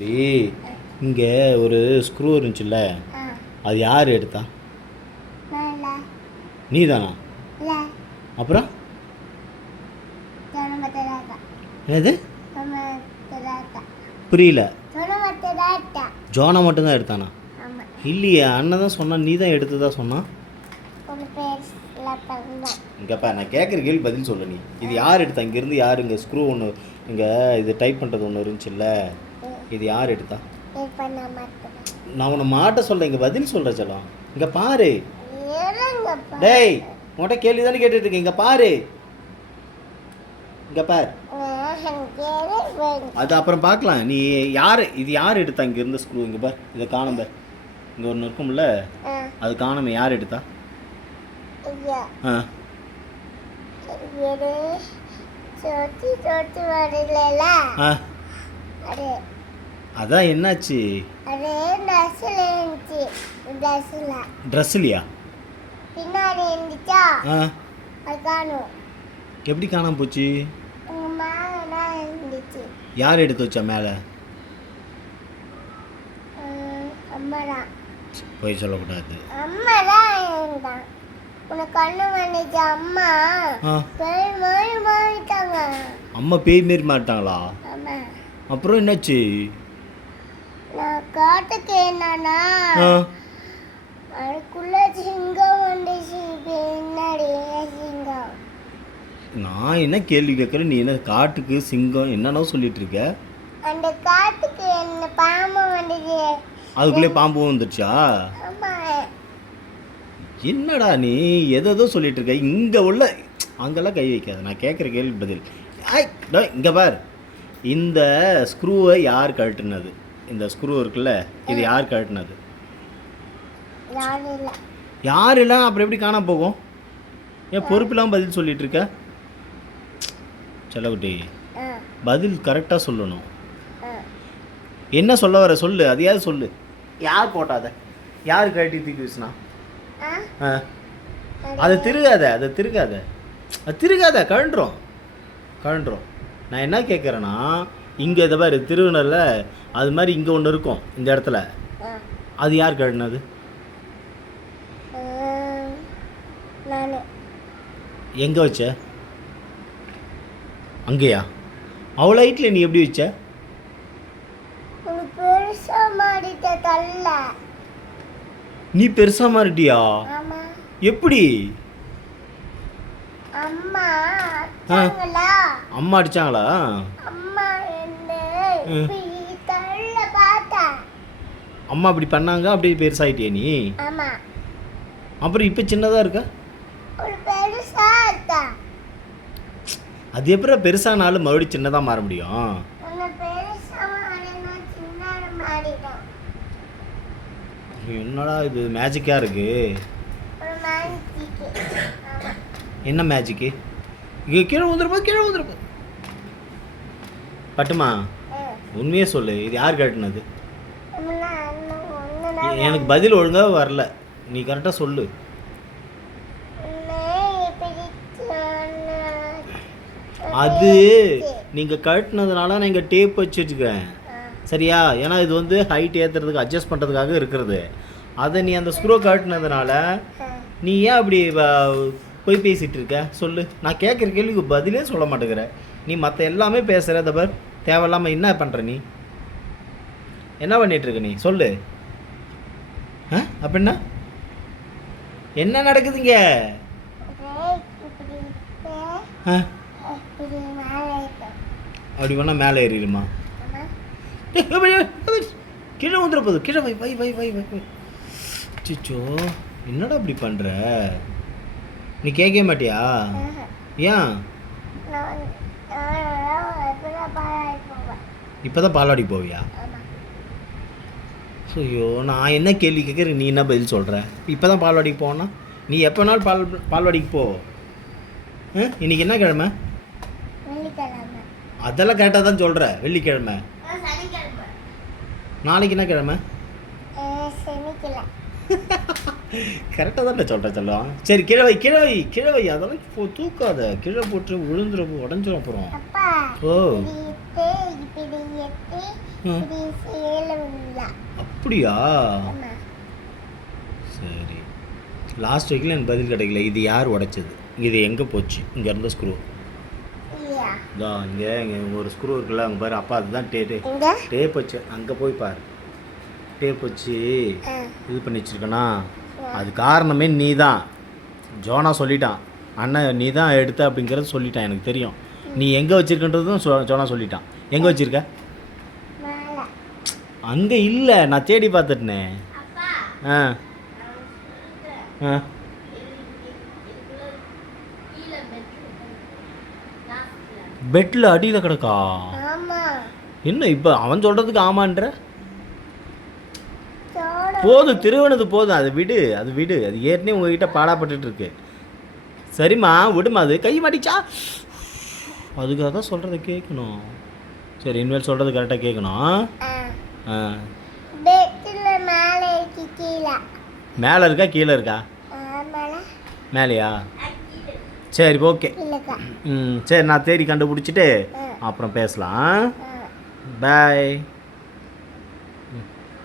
சரி, இங்கே ஒரு ஸ்க்ரூ இருந்துச்சுல்ல, அது யார் எடுத்தா? நீ தானா? அப்புறம் என்னது? புரியல. ஜோனா மட்டும்தான் எடுத்தானா? இல்லையே, அண்ணன் தான் சொன்னான், நீ தான் எடுத்ததா சொன்னான். இங்கேப்பா நான் கேட்குற கேள்வி பதில் சொல்லு. நீ இது யார் எடுத்தா? இங்கேருந்து யார் இங்கே ஸ்க்ரூ ஒன்று இங்கே இது டைட் பண்ணுறது ஒன்று இருந்துச்சுல்ல, இது யார் எடுத்தா? நான் உன்னை மாட்ட சொல்ல, இங்கே பதில் சொல்கிற செல்லம். இங்கே பாரு. டேய், உன்கிட்ட கேள்வி தானே கேட்டுட்டு இருக்கேன். இங்கே பாரு, இங்கே பார். அது அப்புறம் பார்க்கலாம். நீ யார் இது யார் எடுத்தா? இங்கே இருந்த ஸ்க்ரூ இங்கே பார், இதை காணும் பார். இங்கே ஒன்று இருக்கும்ல, அது காணுமே, யார் எடுத்தா? ஆ அதான் என்னாச்சு? ட்ரெஸ்லையா? எப்படி காணாம போச்சு? யார் எடுத்து வச்சா மேலே? போய் சொல்லக்கூடாது. அம்மா பேய் மாரி மாட்டாங்களா? அப்புறம் என்னாச்சு? காட்டுக்கு என்னன்னா அதுக்குள்ள சிங்கம் வந்துச்சு. பின்னாடி சிங்கம். நான் என்ன கேள்வி கேட்குறேன், நீ என்ன காட்டுக்கு சிங்கம் என்னென்ன சொல்லிட்டு இருக்க? அந்த காட்டுக்கு என்ன பாம்பு வந்துச்சு. அதுக்குள்ளே பாம்பு வந்துடுச்சா? என்னடா நீ எதோ சொல்லிட்டு இருக்க? இங்கே உள்ள அங்கெல்லாம் கை வைக்காத. நான் கேட்குற கேள்வி பதில். இங்கே பார், இந்த ஸ்க்ரூவை யார் கழட்டுனது? இந்த ஸ்க்ரூ இருக்குல்ல, இது யார் கழட்டுனது? யார் இல்லை, அப்புறம் எப்படி காணாம போகும்? ஏன் பொறுப்பில்லாமல் பதில் சொல்லிட்டு இருக்க? செல்லகுட்டி, பதில் கரெக்டாக சொல்லணும். என்ன சொல்ல வர சொல்லு, அதையாவது சொல்லு. யார் போட்டாத? யார் கழட்டி தூக்கி வீசினா? அதை திருகாத, அதை திருகாத, அது திருகாத, கழண்டுறோம். நான் என்ன கேட்குறேன்னா, இங்கே இதை பாரு திருவினரில் அது மாதிரி இங்கே ஒன்று இருக்கும் இந்த இடத்துல, அது யார் கழட்டினது? எங்கே வச்ச? அங்கேயா? அவ்வளோ ஹைட்டில் நீ எப்படி வச்ச? நீ பெருசா மாறிட்டியா? எப்படி? அம்மா அடிச்சாங்களா? அம்மா அப்படி பண்ணாங்க, அப்படி பெருசாயிட்டியா நீ? அப்புறம் இப்போ சின்னதாக இருக்க. அது எப்படி பெருசானாலும் மறுபடியும் சின்னதாக மாற முடியும்? என்னடா இது மேஜிக்காக இருக்கு? என்ன மேஜிக்கு? இங்கே கீழே வந்துருப்பா. பட்டுமா, உண்மையே சொல்லு, இது யார் கழட்டினது? எனக்கு பதில் ஒழுங்காக வரல, நீ கரெக்டாக சொல்லு. அது நீங்கள் கழட்டினதுனால நான் இங்கே டேப் வச்சுருக்கேன், சரியா? ஏன்னா இது வந்து ஹைட் ஏற்றுறதுக்கு அட்ஜஸ்ட் பண்ணுறதுக்காக இருக்கிறது. அதை நீ அந்த ஸ்க்ரூ கழட்டினதுனால நீ ஏன் அப்படி போய் பேசிகிட்டு இருக்க? சொல்லு. நான் கேட்குற கேள்விக்கு பதிலே சொல்ல மாட்டேங்கிற. நீ மற்ற எல்லாமே பேசுகிற, அதை பார் தேவையில்லாமல் என்ன பண்ணுற? நீ என்ன பண்ணிகிட்ருக்க? நீ சொல்லு. அப்படின்னா என்ன நடக்குதுங்க? அப்படி வேணால் மேலே ஏறிடுமா? கீழே வந்துருப்போது. கீழே வை. சிச்சோ, என்னடா அப்படி பண்ணுற? நீ கேட்கவே மாட்டியா? ஏன்? இப்போ தான் பால்வாடி போவியா? ஐயோ, நான் என்ன கேள்வி கேட்குறேன், நீ என்ன பதில் சொல்கிற? இப்போ தான் பால்வாடிக்கு போனா? நீ எப்போ நாள் பால்வாடிக்கு போ. இன்னைக்கு என்ன கிழமை? அதெல்லாம் கரெக்டாக தான் சொல்கிற. வெள்ளிக்கிழமை. நாளைக்கு என்ன கிழமை? கரெக்டாக தான் சொல்கிறேன் சொல்லுவான். சரி, கீழே வை. அதெல்லாம் தூக்காத, கீழே போட்டு விழுந்துடும், உடஞ்சிரும். அப்புறம் ஓ வெட்டி ம். இப்படி சேல விடலாம். அப்படியா? ஆமா. சரி. லாஸ்ட் வீக்கில் எனக்கு பதில் கிடைக்கல. இது யார் உடைச்சது? இது எங்கே போச்சு? இங்கே இருந்த ஸ்க்ரூ இல்லையா? இதான் இங்கே ஒரு ஸ்க்ரூ இருக்குல்ல, அங்கே பாரு. அப்பா அதுதான் இங்க டேப் வச்சு அங்கே போய் பாரு. டேப் வச்சு ஆ. இது பண்ணி வச்சிருக்கனா, அது காரணமே நீ தான். ஜோனா சொல்லிட்டான், அண்ணன் நீ தான் எடுத்த அப்படிங்கிறது சொல்லிட்டான். எனக்கு தெரியும் நீ எங்கே வச்சிருக்கன்றதும் ஜோனா சொல்லிட்டான். எங்கே வச்சிருக்க? மேல. அங்கே இல்லை, நான் தேடி பார்த்துட்டேனே. அப்பா ஆ ஆ பெட்டில் அடியில் கிடக்கா? ஆமா. என்ன இப்போ அவன் சொல்கிறதுக்கு ஆமான்ற? சோட போதும், திருவனது போதும். அது விடு, அது விடு. அது ஏற்கனவே உங்ககிட்ட பாடாப்பட்டுட்டு இருக்கு. சரிம்மா விடுமா, அது கை மாட்டிச்சா. அதுக்காக தான் சொல்கிறத கேட்கணும். சரி, இனிமேல் சொல்கிறது கரெக்டாக கேட்கணும். ஆ. ஆ பெட்ல மேல இருக்கு கீழே. மேலே இருக்கா கீழே இருக்கா? மேல மேலேயா? சரி, ஓகே. கீழக்கா. சரி, நான் தேடி கண்டுபிடிச்சிட்டு ஆ. அப்புறம் பேசலாம். ஆ. பாய்.